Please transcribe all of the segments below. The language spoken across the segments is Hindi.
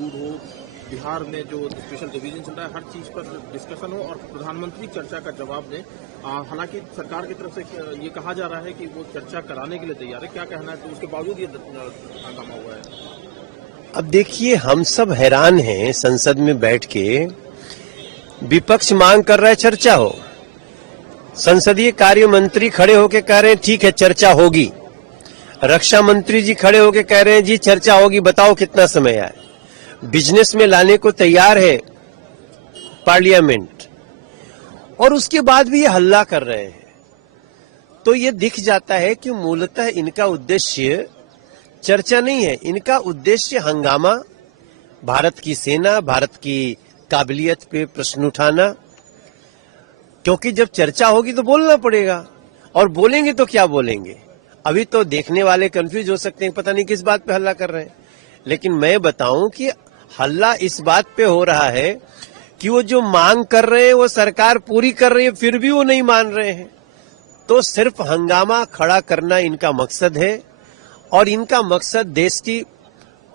दूर हो, बिहार में जो स्पेशल डिवीजन चल रहा है, हर चीज पर डिस्कशन हो और प्रधानमंत्री चर्चा का जवाब दें। हालांकि सरकार की तरफ से ये कहा जा रहा है कि वो चर्चा कराने के लिए तैयार है, क्या कहना है? तो उसके बावजूद ये हंगामा हुआ है। अब देखिए, हम सब हैरान हैं, संसद में बैठ के विपक्ष मांग कर रहा है चर्चा हो, संसदीय कार्य मंत्री खड़े होकर कह रहे हैं ठीक है चर्चा होगी, रक्षा मंत्री जी खड़े होकर कह रहे हैं जी चर्चा होगी, बताओ कितना समय आए, बिजनेस में लाने को तैयार है पार्लियामेंट, और उसके बाद भी ये हल्ला कर रहे हैं। तो ये दिख जाता है कि मूलतः इनका उद्देश्य चर्चा नहीं है, इनका उद्देश्य हंगामा, भारत की सेना, भारत की काबिलियत पे प्रश्न उठाना, क्योंकि जब चर्चा होगी तो बोलना पड़ेगा, और बोलेंगे तो क्या बोलेंगे। अभी तो देखने वाले कंफ्यूज हो सकते हैं, पता नहीं किस बात पे हल्ला कर रहे हैं, लेकिन मैं बताऊं कि हल्ला इस बात पे हो रहा है कि वो जो मांग कर रहे हैं वो सरकार पूरी कर रही है, फिर भी वो नहीं मान रहे हैं। तो सिर्फ हंगामा खड़ा करना इनका मकसद है, और इनका मकसद देश की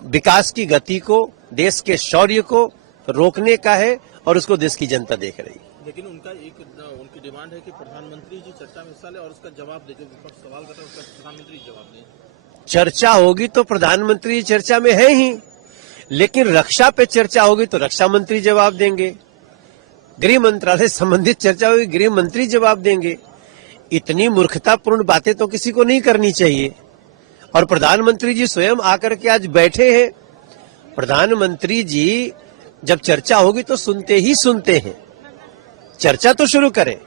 विकास की गति को, देश के शौर्य को रोकने का है, और उसको देश की जनता देख रही है। लेकिन उनकी डिमांड है कि प्रधानमंत्री जी चर्चा में हिस्सा ले और उसका जवाब दे, जो विपक्ष सवाल करता है उसका प्रधानमंत्री जवाब दें। चर्चा होगी तो प्रधानमंत्री चर्चा में है ही, लेकिन रक्षा पे चर्चा होगी तो रक्षा मंत्री जवाब देंगे, गृह मंत्रालय संबंधित चर्चा होगी गृह मंत्री जवाब देंगे। इतनी मूर्खतापूर्ण बातें तो किसी को नहीं करनी चाहिए। और प्रधानमंत्री जी स्वयं आकर के आज बैठे हैं। प्रधानमंत्री जी जब चर्चा होगी तो सुनते ही सुनते हैं, चर्चा तो शुरू करें।